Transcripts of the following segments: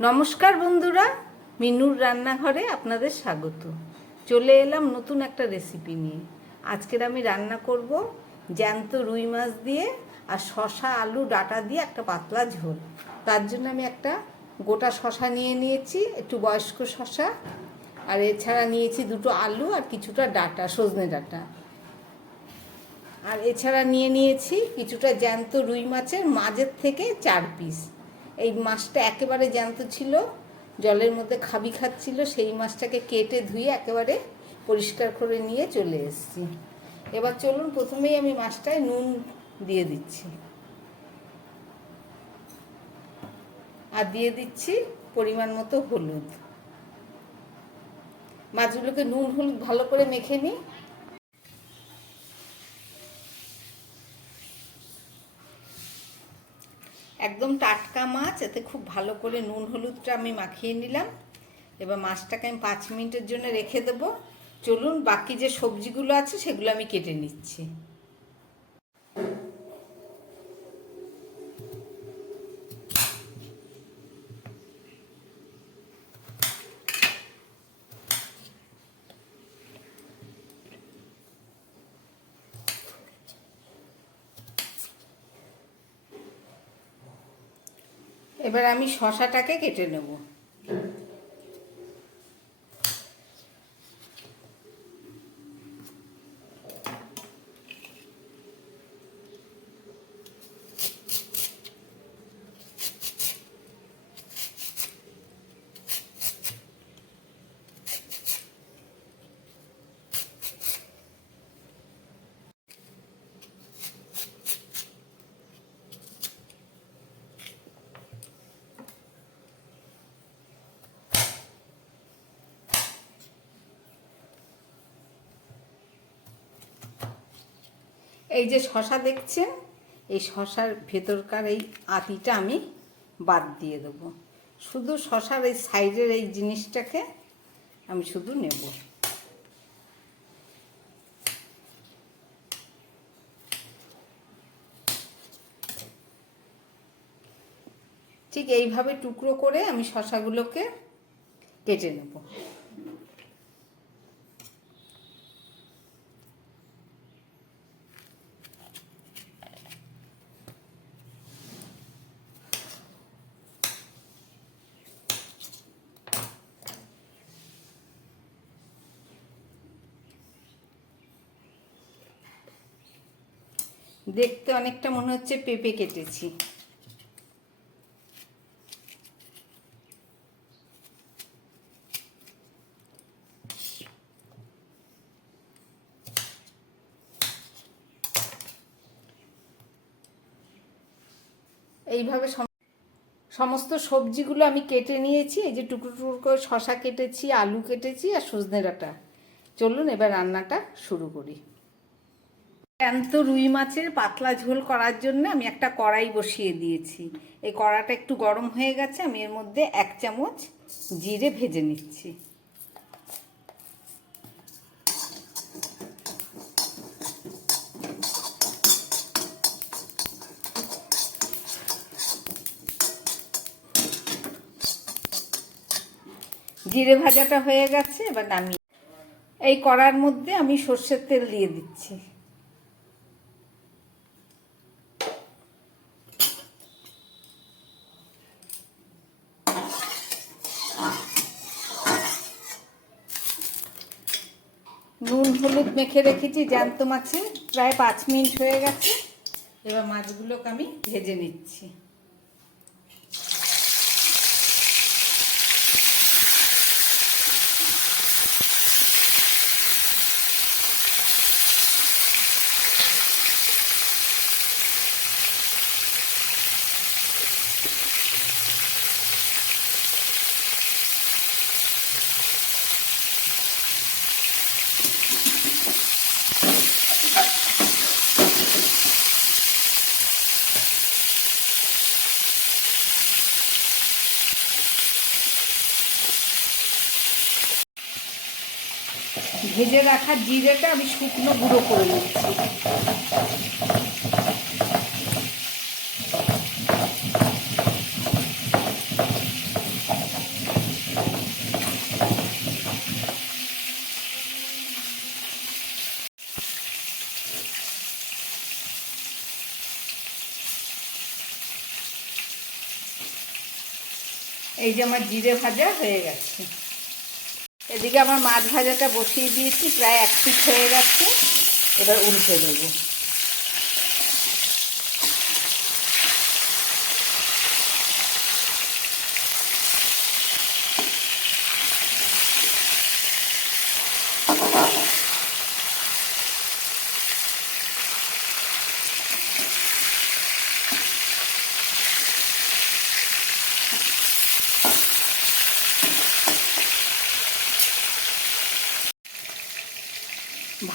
নমস্কার বন্ধুরা, মিনুর রান্নাঘরে আপনাদের স্বাগত। চলে এলাম নতুন একটা রেসিপি নিয়ে। আজকের আমি রান্না করব জ্যান্ত রুই মাছ দিয়ে আর শসা আলু ডাঁটা দিয়ে একটা পাতলা ঝোল। তার জন্য আমি একটা গোটা শসা নিয়ে নিয়েছি, একটু বয়স্ক শসা, আর এছাড়া নিয়েছি দুটো আলু আর কিছুটা ডাঁটা, সজনে ডাঁটা। আর এছাড়া নিয়ে নিয়েছি কিছুটা জ্যান্ত রুই মাছের মাঝের থেকে 4 পিস। এই মাছটা একেবারে জ্যান্ত ছিল, জলের মধ্যে খাবি খাচ্ছিল। সেই মাছটাকে কেটে ধুয়ে একেবারে পরিষ্কার করে নিয়ে চলে এসেছি। এবার চলুন, প্রথমেই আমি মাছটায় নুন দিয়ে দিচ্ছি আর দিয়ে দিচ্ছি পরিমাণ মতো হলুদ। মাছগুলোকে নুন হলুদ ভালো করে মেখে নিই। একদম টাটকা মাছ, এতে খুব ভালো করে নুন হলুদটা আমি মাখিয়ে নিলাম। এবার মাছটাকে আমি 5 মিনিটের জন্য রেখে দেবো। চলুন, বাকি যে সবজিগুলো আছে সেগুলো আমি কেটে নিচ্ছি। এবার আমি শসাটাকে কেটে নেব। এই যে শসা দেখছেন, এই শসার ভেতরকার এই আটিটা আমি বাদ দিয়ে দেবো। শুধু শসার এই সাইডের এই জিনিসটাকে আমি শুধু নেব। ঠিক এইভাবে টুকরো করে আমি শসাগুলোকে কেটে নেব। দেখতে অনেকটা মনে হচ্ছে পেঁপে কেটেছি। এইভাবে সমস্ত সবজিগুলো আমি কেটে নিয়েছি। এই যে টুকরো টুকরো করে শসা কেটেছি, আলু কেটেছি আর সজনে ডাঁটা। চলুন এবার রান্নাটা শুরু করি। জ্যান্ত রুই মাছের পাতলা ঝোল করার জন্য আমি একটা কড়াই বসিয়ে দিয়েছি। এই কড়াটা একটু গরম হয়ে গেছে, আমি এর মধ্যে 1 চামচ জিরে ভেজে নিচ্ছি। জিরে ভাজাটা হয়ে গেছে, এবার নামিয়ে এই কড়ার মধ্যে আমি সর্ষের তেল দিয়ে দিচ্ছি। নুন হলুদ মেখে রেখেছি জ্যান্ত মাছে, প্রায় 5 মিনিট হয়ে গেছে। এবার মাছগুলোকে আমি ভেজে নিচ্ছি। ভেজে রাখা জিরেটা আমি শুকনো গুঁড়ো করে নিচ্ছি। এই যে আমার জিরে ভাজা হয়ে গেছে। এদিকে আমার মাছ ভাজাটা বসিয়ে দিয়েছি, প্রায় 1 পিঠ হয়ে গেছে। এবার উল্টে দেবো।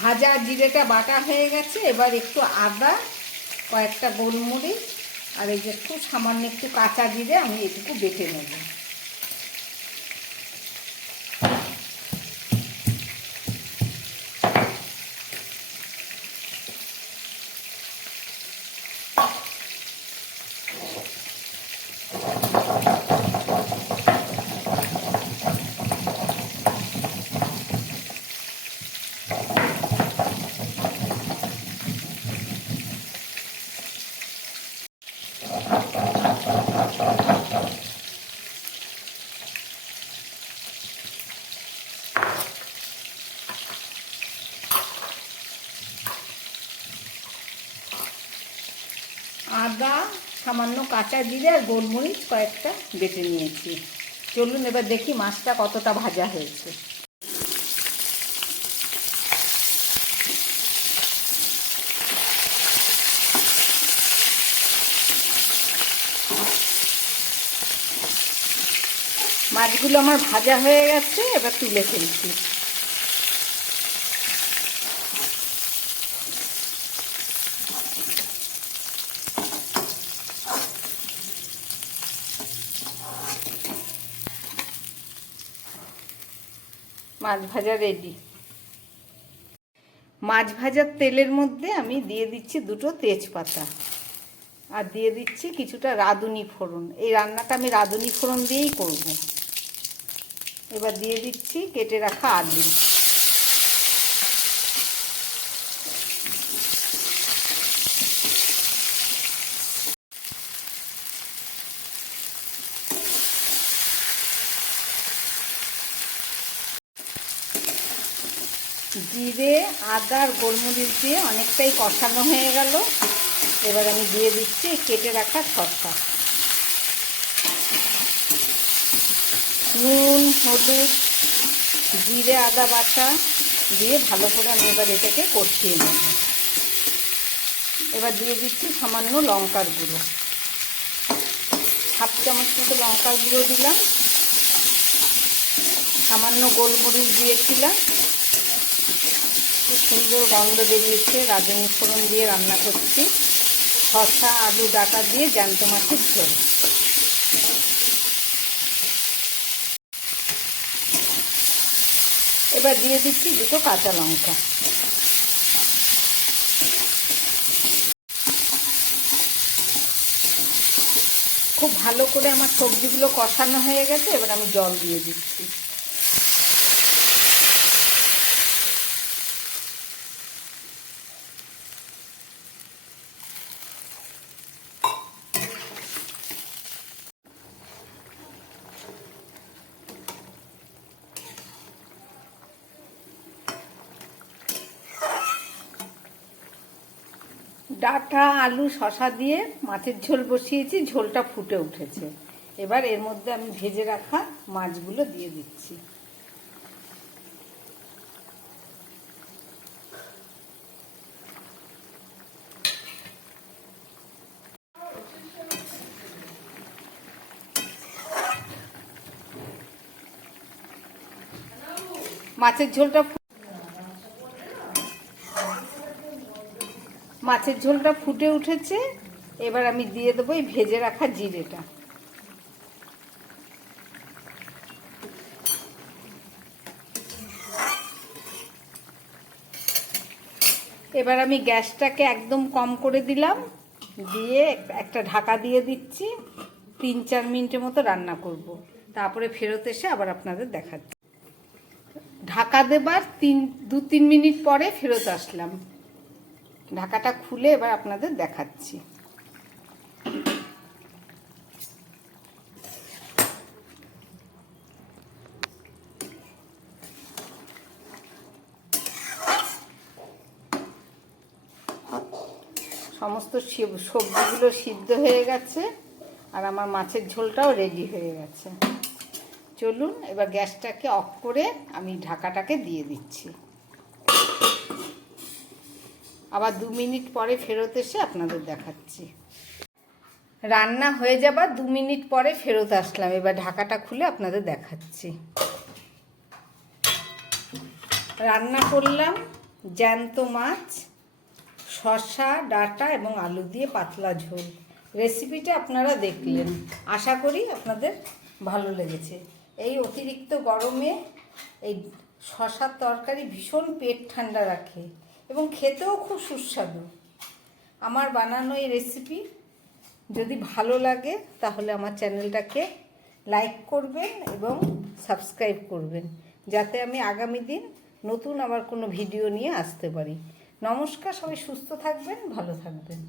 ভাজা জিরেটা বাটা হয়ে গেছে। এবার একটু আদা, কয়েকটা গোলমরিচ আর এই যে একটু সামান্য একটু কাঁচা জিরে আমি এটুকু বেটে নেব। আদা, সামান্য কাঁচা জিরে আর গোলমরিচ কয়েকটা বেটে নিয়েছি। চলুন এবার দেখি মাছটা কতটা ভাজা হয়েছে। মাছগুলো আমার ভাজা হয়ে গেছে, এবার তুলে ফেলছি। মাছ ভাজা রেডি। মাছ ভাজার তেলের মধ্যে আমি দিয়ে দিচ্ছি 2টো তেজপাতা আর দিয়ে দিচ্ছি কিছুটা রাঁধুনি ফোড়ন। এই রান্নাটা আমি রাঁধুনি ফোড়ন দিয়েই করব। এবার দিয়ে দিচ্ছি কেটে রাখা আলু। জিরে, আদা আর গোলমরিচ দিয়ে অনেকটাই কষানো হয়ে গেল। এবার আমি দিয়ে দিচ্ছি কেটে রাখা শসা। নুন, হলুদ, জিরে, আদা বাটা দিয়ে ভালো করে আমি এবার এটাকে কষিয়ে নেব। এবার দিয়ে দিচ্ছি সামান্য লঙ্কার গুঁড়ো, 1/2 চামচ মতো লঙ্কার গুঁড়ো দিলাম। সামান্য গোলমরিচ দিয়েছিলাম। খুব সুন্দর গন্ধ বেরিয়েছে। রাঁধুনি ফোড়ন দিয়ে রান্না করছি। শসা, আলু ডাটা দিয়ে জ্যান্ত মাছের ঝোল। এবার দিয়ে দিচ্ছি 2টো কাঁচা লঙ্কা। খুব ভালো করে আমার সবজিগুলো কষানো হয়ে গেছে। এবার আমি জল দিয়ে দিচ্ছি। ডাঁটা, আলু, শসা দিয়ে মাছের ঝোল বসিয়েছি। ঝোলটা ফুটে উঠেছে। এবার এর মধ্যে আমি ভেজে রাখা মাছগুলো দিয়ে দিচ্ছি। মাছের ঝোলটা ফুটে উঠেছে। এবার আমি দিয়ে দেবো এই ভেজে রাখা জিরেটা। এবার আমি গ্যাসটাকে একদম কম করে দিলাম, দিয়ে একটা ঢাকা দিয়ে দিচ্ছি। 3-4 মিনিটের মতো রান্না করব। তারপরে ফেরত এসে আবার আপনাদের দেখাচ্ছি। ঢাকা দেবার 2-3 মিনিট পরে ফেরত আসলাম। ঢাকাটা খুলে এবার আপনাদের দেখাচ্ছি। সমস্ত সবজিগুলো সিদ্ধ হয়ে গেছে আর আমার মাছের ঝোলটাও রেডি হয়ে গেছে। চলুন এবার গ্যাসটাকে অফ করে আমি ঢাকাটাকে দিয়ে দিচ্ছি। আবার 2 মিনিট পরে ফেরত এসে আপনাদের দেখাচ্ছি। রান্না হয়ে যাবার 2 মিনিট পরে ফেরত আসলাম। এবার ঢাকাটা খুলে আপনাদের দেখাচ্ছি। রান্না করলাম জ্যান্ত মাছ, শসা, ডাঁটা এবং আলু দিয়ে পাতলা ঝোল। রেসিপিটা আপনারা দেখলেন, আশা করি আপনাদের ভালো লেগেছে। এই অতিরিক্ত গরমে এই শসার তরকারি ভীষণ পেট ঠান্ডা রাখে এবং খেতেও খুব সুস্বাদু। আমার বানানো এই রেসিপি যদি ভালো লাগে তাহলে আমার চ্যানেলটাকে লাইক করবেন এবং সাবস্ক্রাইব করবেন, যাতে আমি আগামী দিন নতুন আবার কোনো ভিডিও নিয়ে আসতে পারি। নমস্কার, সবাই সুস্থ থাকবেন, ভালো থাকবেন।